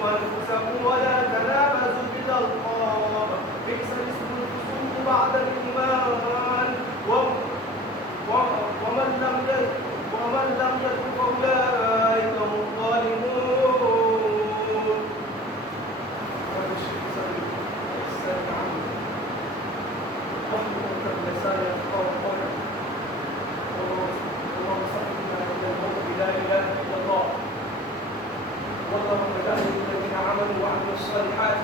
قتلتم أنفسكم ولا تنابزوا بالألقاب بئس الاسم الفسوق بعد الإيمان ومن لم يتب فأولئك هم الظالمون. رب اشرح لي صدري ويسر لي أمري واحلل عقدة من لساني يفقهوا قولي. اللهم صل على الموت لا إله إلا الله اللهم اجعلنا الذين آمنوا وعملوا الصالحات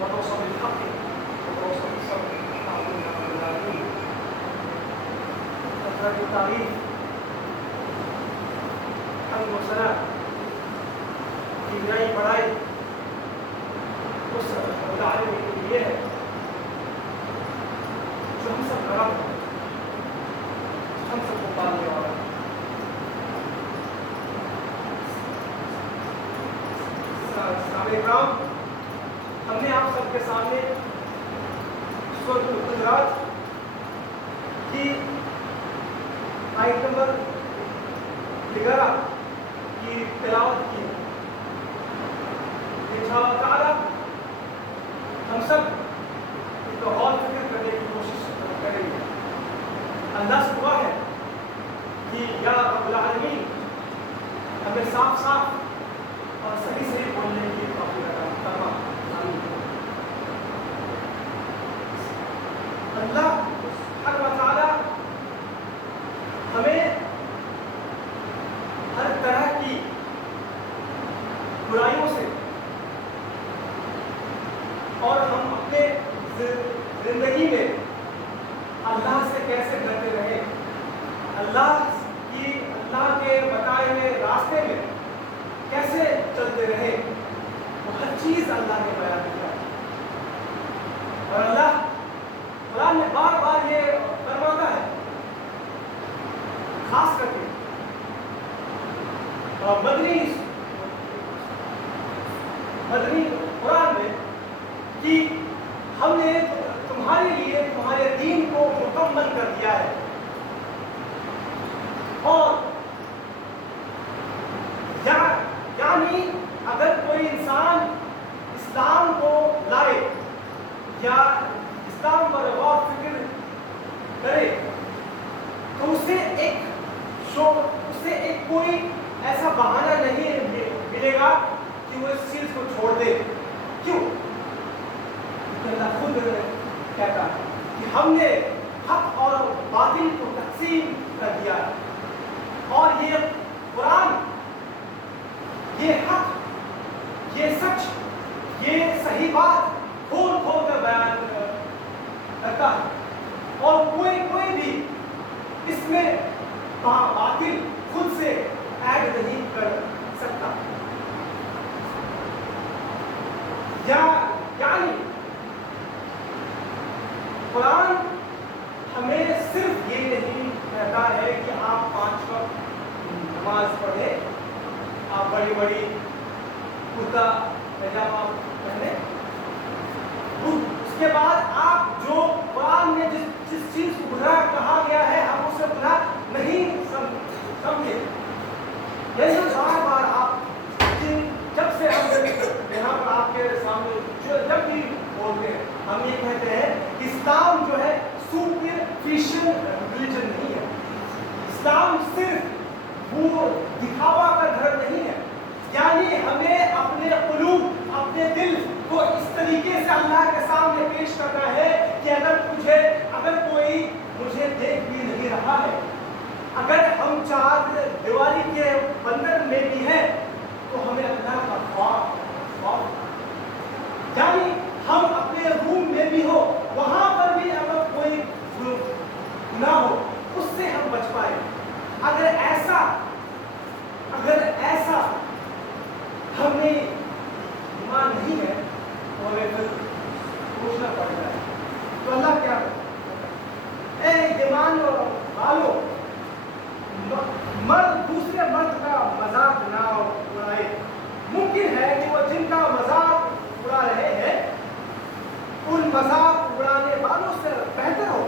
وتواصوا بالحق وتواصوا بالصبر آمين يا رب العالمين. كثرة التعريف حمد وثناء کبریائی بڑائی اس رب العالمین کے لیے ہے جو ہم سب کا رب ہے، ہم سب کو پالنے والا ہے. صحابہ کرام، ہم نے آپ سب کے سامنے سورۃ الحجرات کی آیت نمبر 11 کی تلاوت کی. انشاءاللہ تعالی ہم سب اس کو غور فکر کرنے کی کوشش کریں گے. اللہ سے دعا ہے کہ یا رب العالمین ہمیں صاف صاف اور صحیح صحیح بولنے کی توفیق عطا فرما. آمین. اللہ سبحانہ و تعالی ہمیں ہر طرح کی برائیوں سے اور ہم اپنے زندگی میں اللہ سے کیسے ڈرتے رہیں، اللہ کے بتائے ہوئے راستے میں کیسے چلتے رہے، وہ ہر چیز اللہ نے بیان کیا. اور اللہ قرآن میں بار بار یہ فرماتا ہے، خاص کر کے مدنی قرآن میں کہ ہم نے تمہارے لیے تمہارے دین کو مکمل کر دیا ہے. اور یعنی اگر کوئی انسان اسلام کو لائے یا اسلام پر غور فکر کرے تو اسے ایک کوئی ایسا بہانہ نہیں ملے گا کہ وہ اس چیز کو چھوڑ دے. کیوں؟ کیونکہ اللہ خود کہتا ہے کہ ہم نے حق اور باطل کو تقسیم کر دیا ہے، اور یہ قرآن یہ حق، یہ سچ، یہ صحیح بات کھول کھول کر بیان کرتا ہے. اور کوئی بھی اس میں باطل خود سے ایڈ نہیں کر سکتا. یعنی قرآن ہمیں صرف یہ نہیں کہتا ہے کہ آپ 5 وقت نماز پڑھیں، آپ بڑی بڑی کرتا پاجامہ پہنے، اس کے بعد آپ جو قرآن میں جس چیز کو گناہ کہا گیا ہے ہم اسے گناہ نہیں سمجھے. یعنی بار بار آپ جب سے ہم یہاں پر آپ کے سامنے جب بھی بولتے ہیں ہم یہ کہتے ہیں کہ اسلام جو ہے سپرفیشل ریلیجن نہیں ہے. اسلام صرف وہ دکھاوا کا دھرم نہیں ہے. یعنی ہمیں اپنے قلوب، اپنے دل کو اس طریقے سے اللہ کے سامنے پیش کرنا ہے کہ اگر کوئی مجھے دیکھ بھی نہیں رہا ہے، اگر ہم چار دیواری کے بندر میں بھی ہیں تو ہمیں اللہ کا خوف، یعنی ہم اپنے روم میں بھی ہو وہاں پر بھی اگر کوئی گناہ ہو اس سے ہم بچ پائیں. اگر ایسا ہمیں ایمان نہیں ہے تو ہمیں پھر پوچھنا پڑ جائے. تو اللہ کیا کرتا ہے؟ اے ایمان والو، مرد دوسرے مرد کا مذاق نہ اڑائے. ممکن ہے کہ وہ جن کا مذاق اڑا رہے ہیں ان مذاق اڑانے والوں سے بہتر ہو.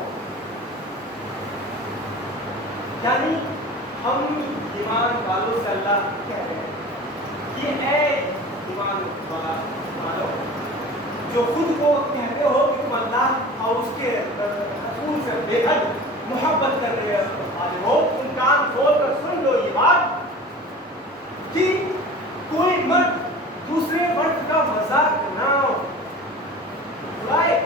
یعنی ہم ایمان والوں سے اللہ کہہ رہے ہیں کہ اے ایمان मानो जो खुद को कहते हो कि तुम अल्लाह और उसके रसूल से बेहद मोहब्बत कर रहे हो, तुम कान खोल कर सुन लो ये बात कि कोई मर्द दूसरे मर्द का मजाक ना उड़ाए।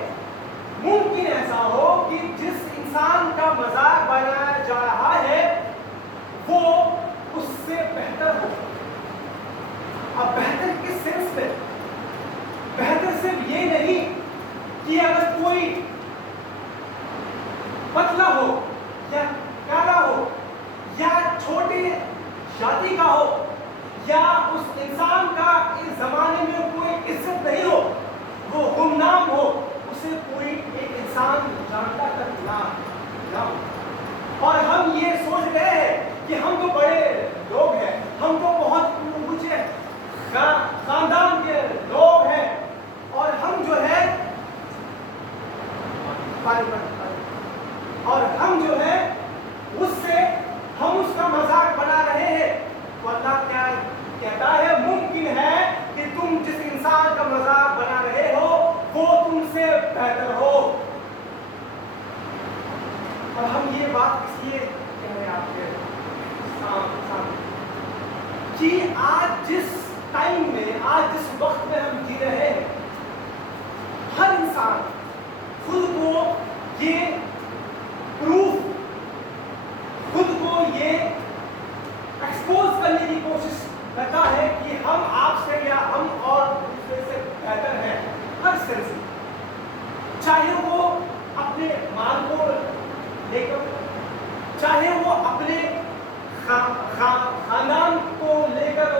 मुमकिन ऐसा हो कि जिस इंसान का मजाक बनाया जा रहा है वो उससे बेहतर हो। अब बेहतर किस सेंस में? बेहतर सिर्फ ये नहीं कि अगर कोई पतला हो या काला हो या छोटी जाति का हो या उस इंसान का इस जमाने में कोई इज्जत नहीं हो, वो गुमनाम हो, उसे कोई एक इंसान जानता तक ना हो। और हम ये सोच रहे हैं कि हम तो बड़े लोग हैं, हम तो बहुत ऊंचे खानदान के लोग हैं और हम जो है उससे हम उसका मजाक बना रहे हैं। तो अल्लाह क्या कहता है? मुमकिन है कि तुम जिस इंसान का मजाक बना रहे हो वो तुमसे बेहतर हो। और हम ये बात इसलिए कह रहे हैं आपके सामने कि आज जिस टाइम में, आज जिस वक्त में हम जी रहे हैं, हर इंसान खुद को ये प्रूफ, खुद को ये एक्सपोज करने की कोशिश करता है कि हम आपसे या हम और दूसरे से बेहतर हैं हर सेंस में। चाहे वो अपने मान को लेकर, चाहे वो अपने खानदान को लेकर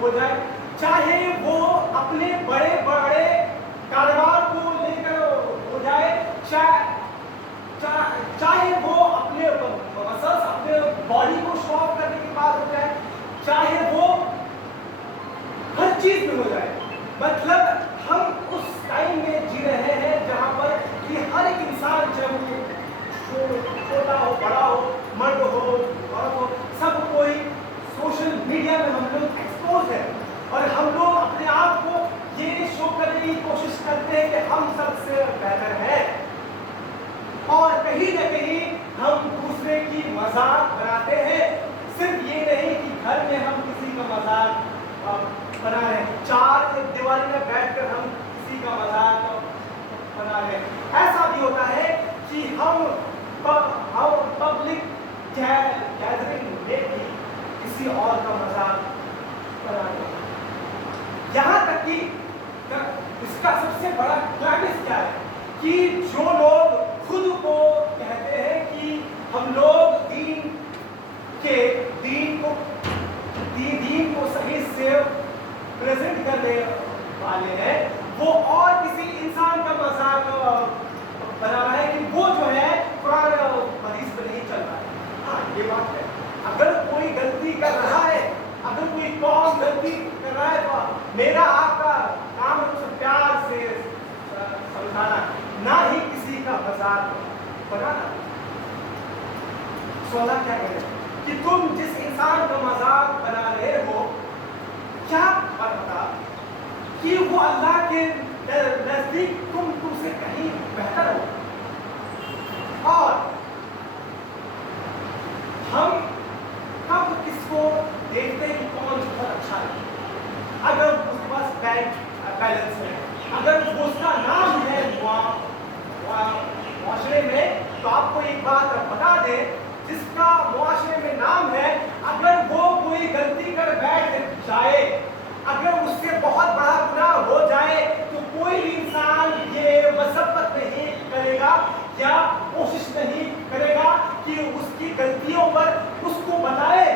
हो जाए, चाहे वो अपने बड़े बड़े कारोबार को लेकर हो जाए, चाहे वो अपने बॉडी को शो ऑफ करने की बात हो जाए, चाहे वो हर चीज में हो जाए। मतलब हम उस टाइम में जी रहे हैं जहां पर कि हर एक इंसान, चाहे वो छोटा हो, बड़ा हो, मर्द हो, औरत हो, सब कोई सोशल मीडिया में हम लोग एक्सपोज है और हम लोग अपने आप को ये शो करने की कोशिश करते हैं कि हम सबसे बेहतर हैं। और कहीं न कहीं हम दूसरे की मजाक बनाते हैं। सिर्फ ये नहीं कि घर में हम किसी का मजाक बना रहे हैं, चार दीवारी में बैठकर हम किसी का मजाक बना रहे हैं। ऐसा भी होता है कि हम पब्लिक गैदरिंग में भी किसी और का मजाक बना रहे हैं। यहाँ तक कि इसका सबसे बड़ा क्लाइमेक्स क्या है कि जो लोग खुद को कहते हैं कि हम लोग दीन को सही से प्रेजेंट करने वाले हैं, वो और किसी इंसान का मजाक बना रहा है कि वो जो है कुरान हदीस पे नहीं चल रहा है। हाँ, ये बात है। अगर कोई गलती कर रहा है, अगर कोई कौम गलती कर रहा है, तो मेरा आपका काम है उसे प्यार से समझाना, ना ही किसी का मजाक बनाना। सो अल्लाह क्या कह रहे हैं कि तुम जिस इंसान का मजाक बना रहे हो, क्या पता कि वो अल्लाह के नजदीक तुमसे कहीं बेहतर हो। और हम कब किसको देखते हैं कि कौन बहुत अच्छा है? अगर उसके पास बैंक बैलेंस है, अगर उसका नाम है मुआशरे में, तो आपको एक बात बता दें, जिसका मुआशरे में नाम है, अगर वो कोई गलती कर बैठ जाए, अगर उससे बहुत बड़ा गुनाह हो जाए, तो कोई भी इंसान ये मसब्बत नहीं करेगा या कोशिश नहीं करेगा कि उसकी गलतियों पर उसको बताए।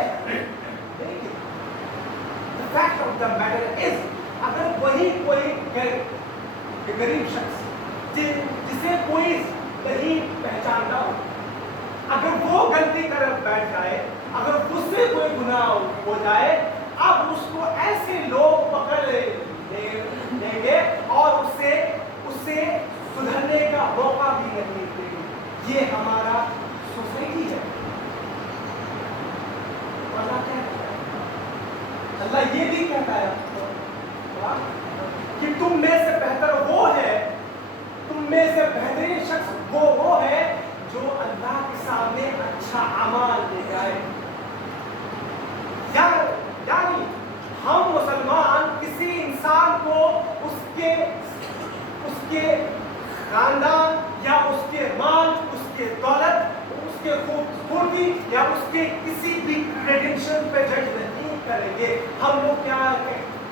The fact of the matter is, अगर वही कोई गरीब शख्स जिसे कोई नहीं पहचानता हो, अगर वो गलती कर बैठ जाए, अगर उससे कोई गुनाह हो जाए, अब उसको ऐसे लोग पकड़ लेंगे और उससे सुधरने का मौका भी नहीं देंगे। ये हमारा सोसाइटी है। अल्लाह क्या कहता है? अल्लाह ये भी कहता है अच्छा अमाल लेके आए। यानी हम मुसलमान किसी इंसान को उसके खानदान या उसके माल, उसके दौलत, उसके खूबसूरती या उसके किसी भी क्रेडेंशियल पे जज नहीं करेंगे। हम लोग क्या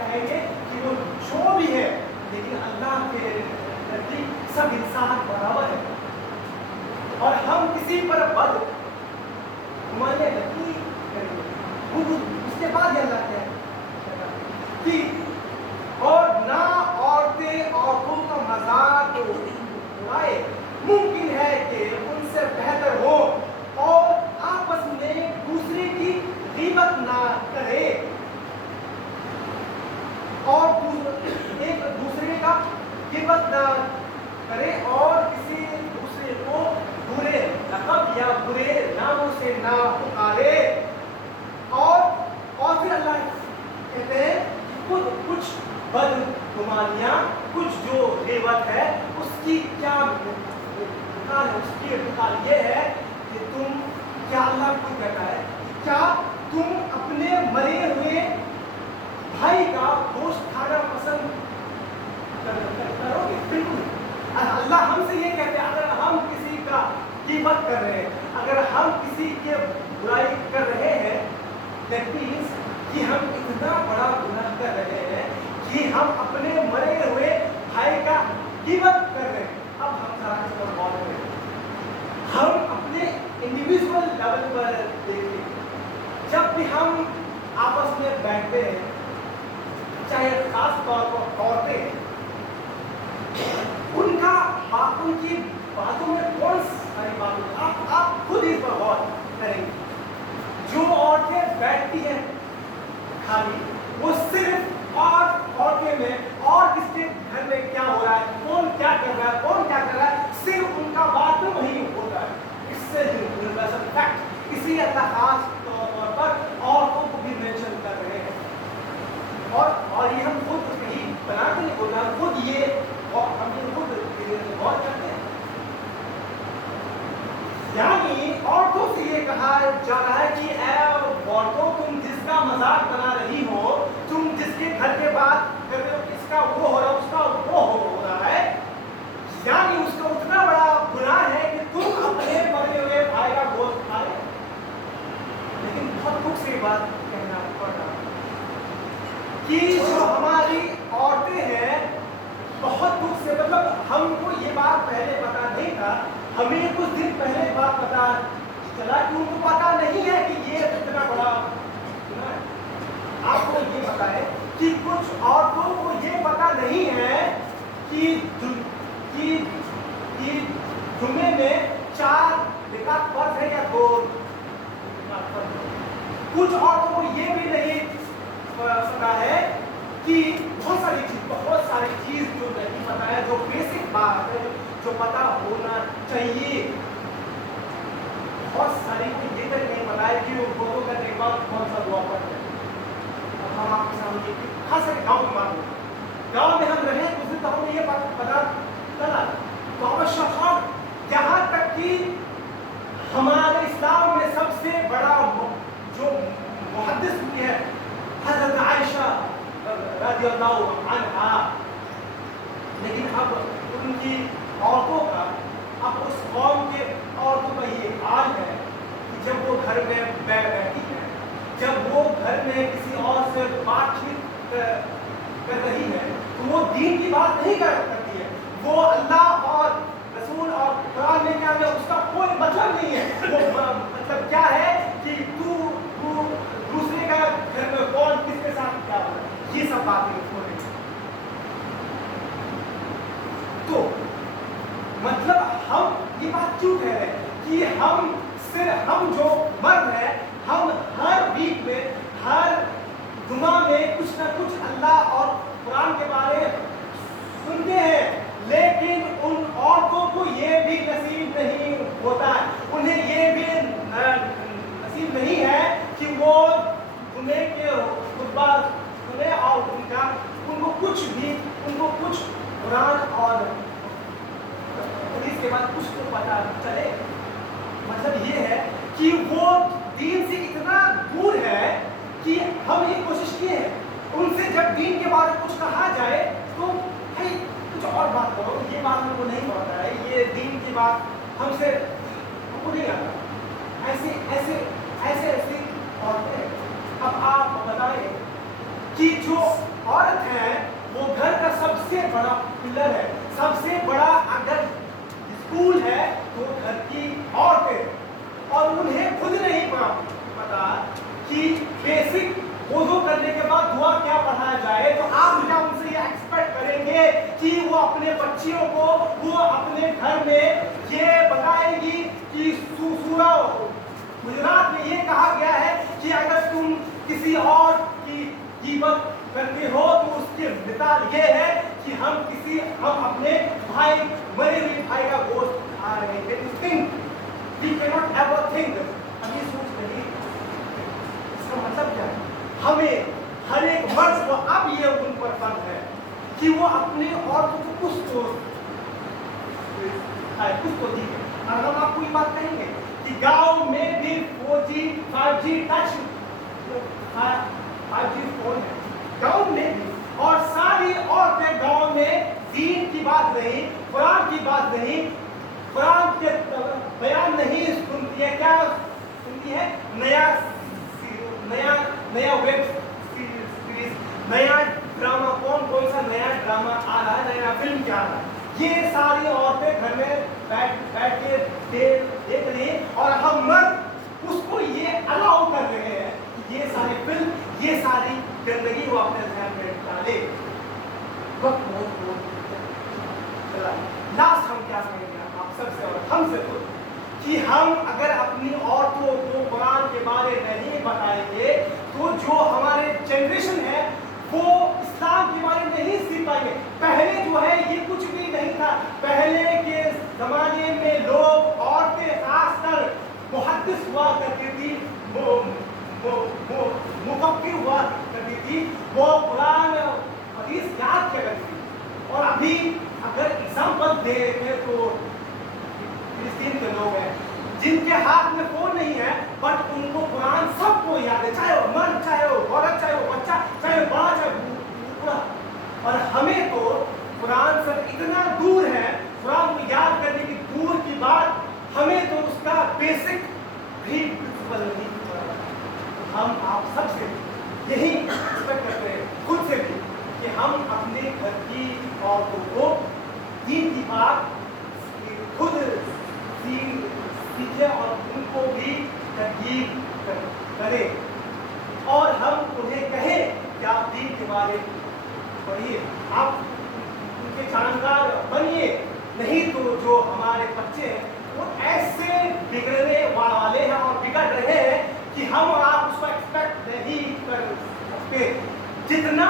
कहेंगे कि वो जो भी है, लेकिन अल्लाह के नजदीक सब इंसान बराबर है। और हम किसी पर बद गुमानियां नहीं करेंगे। उसके बाद ये अल्लाह क्या कि और ना औरतें औरतों का मजाक उड़ाए, मुमकिन है कि उनसे बेहतर हो, और आपस में दूसरे की गीबत ना करे और एक दूसरे का गीबत ना करे और किसी दूसरे को बुरे लक़ब या बुरे नामों से ना पुकारे। और फिर अल्लाह कहते हैं कुछ बदगुमानियां, कुछ जो ग़ीबत है उसकी क्या मिसाल है? उसकी मिसाल ये है कि तुम क्या, अल्लाह को कहता है क्या तुम अपने मरे हुए भाई का गोश्त खाना पसंद करोगे? बिल्कुल। अल्लाह हमसे ये कहते हैं अगर हम किसी का ग़ीबत कर रहे हैं, अगर हम किसी के बुराई कर रहे हैं, दैट मीन्स कि हम इतना बड़ा गुनाह कर रहे हैं कि हम अपने मरे हुए भाई का ग़ीबत कर रहे हैं। अब हम जरा इस पर गौर करें। हम अपने इंडिविजुअल लेवल पर देखें, जब भी हम आपस में बैठते हैं, चाहे खास तौर पर औरतें, उनकी बातों में कौन सारी बातें आप खुद इस पर गौर करेंगे। जो औरतें बैठती हैं खाली, वो सिर्फ औरतें में और किसके घर में क्या हो रहा है, कौन क्या कर रहा है, कौन क्या कर रहा है, सिर्फ उनका बात में वही होता है। इससे यूनिवर्सल फैक्ट, इसी अल्लाह खास तौर पर औरतों को भी मेंशन कर रहे हैं। और ये हम खुद कहीं बना के नहीं बोल रहे, हम खुद ये गौर करते हैं। यानी औरतों से ये कहा जा रहा है कि औरतों, तुम जिसका मजाक बना रही हो, तुम जिसके घर के बात कर रहे हो, किसका वो हो रहा है, उसका वो हो रहा है, यानी उसका उतना बड़ा गुनाह है कि तुम अपने मरे हुए भाई का गोश्त खा रहे। लेकिन बहुत दुख से बात कहना पड़ रहा है कि जो हमारी औरतें हैं, बहुत दुख से, मतलब हमको ये बात पहले पता नहीं था, हमें कुछ दिन पहले बात पता चला कि उनको पता नहीं है कि ये इतना बड़ा गुनाह है। आपको ये पता है कि कुछ औरतों को ये पता नहीं है कि जुम्मे में 4 रिकात फर्ज है या 2 रिकात फर्ज है। कुछ औरतों को ये भी नहीं पता है कि बहुत सारी चीज जो नहीं पता है, जो बेसिक बात है, जो पता होना चाहिए। बहुत सारी को ये तक नहीं पता है कि वो करने के बाद कौन सा दुआ पढ़ते हैं। अब हम आपके सामने खास करके गाँव की बात होती है, गाँव में हम रहे उस दिन तो हमें ये पता चला, तो आवश्यक यहाँ तक कि हमारे इस्लाम में सबसे बड़ा जो मुहद्दिस हुई है हज़रत आयशा रज़ियल्लाहु अन्हा, लेकिन अब उनकी औरतों का, अब उस कौम के औरतों का ये हाल है कि जब वो घर में बैठी है, जब वो घर में किसी और से बातचीत कर रही है, तो वो दीन की बात नहीं करती है, वो अल्लाह और रसूल और कुरान में क्या है उसका कोई मतलब नहीं है। वो मतलब क्या है कि तू दूसरे का घर में कौन किसके साथ क्या हो रहा है, ये सब बातें हो रही। तो मतलब हम ये बात क्यों कह रहे हैं कि हम जो मर्द हैं, हम हर वीक में, हर जुमा में कुछ ना कुछ अल्लाह और कुरान के बारे सुनते हैं, लेकिन उन औरतों को ये भी नसीब नहीं होता है, उन्हें ये भी नसीब नहीं है कि वो जुमे के खुतबा सुने और उनको कुछ कुरान और हदीस के बाद कुछ तो पता चले। मतलब ये है कि वो दीन से इतना दूर है कि हम ये कोशिश किए हैं उनसे जब दीन के बारे में कुछ कहा जाए तो भाई कुछ और बात करो, ये बात हमको नहीं पता है, ये दीन की बात हमको नहीं आता। ऐसे ऐसे ऐसे ऐसी औरतें। अब आप बताएं कि जो औरत है वो घर का सबसे बड़ा पिलर है, सबसे बड़ा अगर स्कूल है तो घर की औरतें, और उन्हें खुद नहीं पता कि बेसिक वुज़ू करने के बाद दुआ क्या पढ़ाया जाए, तो आप क्या उनसे ये एक्सपेक्ट करेंगे कि वो अपने बच्चियों को वो अपने घर में ये बताएगी कि सूरा गुजरात में ये कहा गया है कि अगर तुम किसी और की ग़ीबत करते हो तो उसकी मिसाल ये है कि हम अपने भाई मरे हुए भाई का गोश्त खा रहे हैं। We cannot ever think अभी सोच रही इसका मतलब क्या है? हमें हर एक मर्द को अब ये उन पर फर्ज है कि वो अपने औरतों को कुछ तो दी। और हम आपको ये बात कहेंगे कि गांव में भी 4G 5G touch 5G phone है गांव में भी, और सारी औरतें गांव में दीन की बात नहीं, कुरान की बात नहीं, कुरान के बयान नहीं सुनती है। क्या सुनती है? नया वेब सीरीज, नया ड्रामा, कौन सा नया ड्रामा आ रहा है, नया फिल्म क्या आ रहा है, ये सारी औरतें घर में बैठ के देख रही हैं, और हम मर्द उसको ये अलाउ कर रहे हैं कि ये सारी फिल्म, ये सारी गंदगी वो अपने ध्यान में डाले। वक्त बहुत चला। लास्ट हम क्या कहेंगे आप सबसे और हमसे तो, कि हम अगर अपनी औरतों को कुरान के बारे में नहीं बताएंगे तो जो हमारे जनरेशन है वो इस्लाम के बारे में नहीं सीख पाएंगे। पहले जो है ये कुछ भी नहीं था, पहले के जमाने में लोग औरतें खासकर मुहद्दिस हुआ करती थी, मुफक्किर हुआ करती थी, वो कुरान हदीस याद किया करती थी। और अभी अगर एग्जाम्पल देखें तो फिलिस्तीन के लोग हैं जिनके हाथ में फोन नहीं है बट उनको कुरान सबको याद है, चाहे वो मर्द, चाहे वो औरत, चाहे वो बच्चा, चाहे वो बड़ा, चाहे बूढ़ा। और हमें तो कुरान से इतना दूर है, कुरान को याद करने की दूर की बात, हमें तो उसका बेसिक भी प्रिंसिपल नहीं पता। हम आप सबसे यही एक्सपेक्ट करते हैं, खुद से भी, कि हम अपने घर की औरतों को दीन की बात खुद सीखे और उनको भी तरगीब करें, और हम उन्हें कहें कि आप दीन के बारे में पढ़िए, आप उनके जानकार बनिए। नहीं तो जो हमारे बच्चे हैं वो ऐसे बिगड़ने वाले हैं और बिगड़ रहे हैं कि हम और आप उसको एक्सपेक्ट नहीं कर सकते। जितना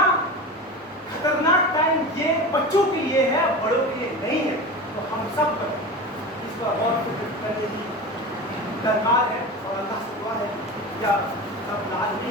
खतरनाक टाइम ये बच्चों के लिए है, बड़ों के लिए नहीं है, तो हम सब इस पर गौर करने की दरकार है, और अल्लाह से दुआ है या सब लाजमी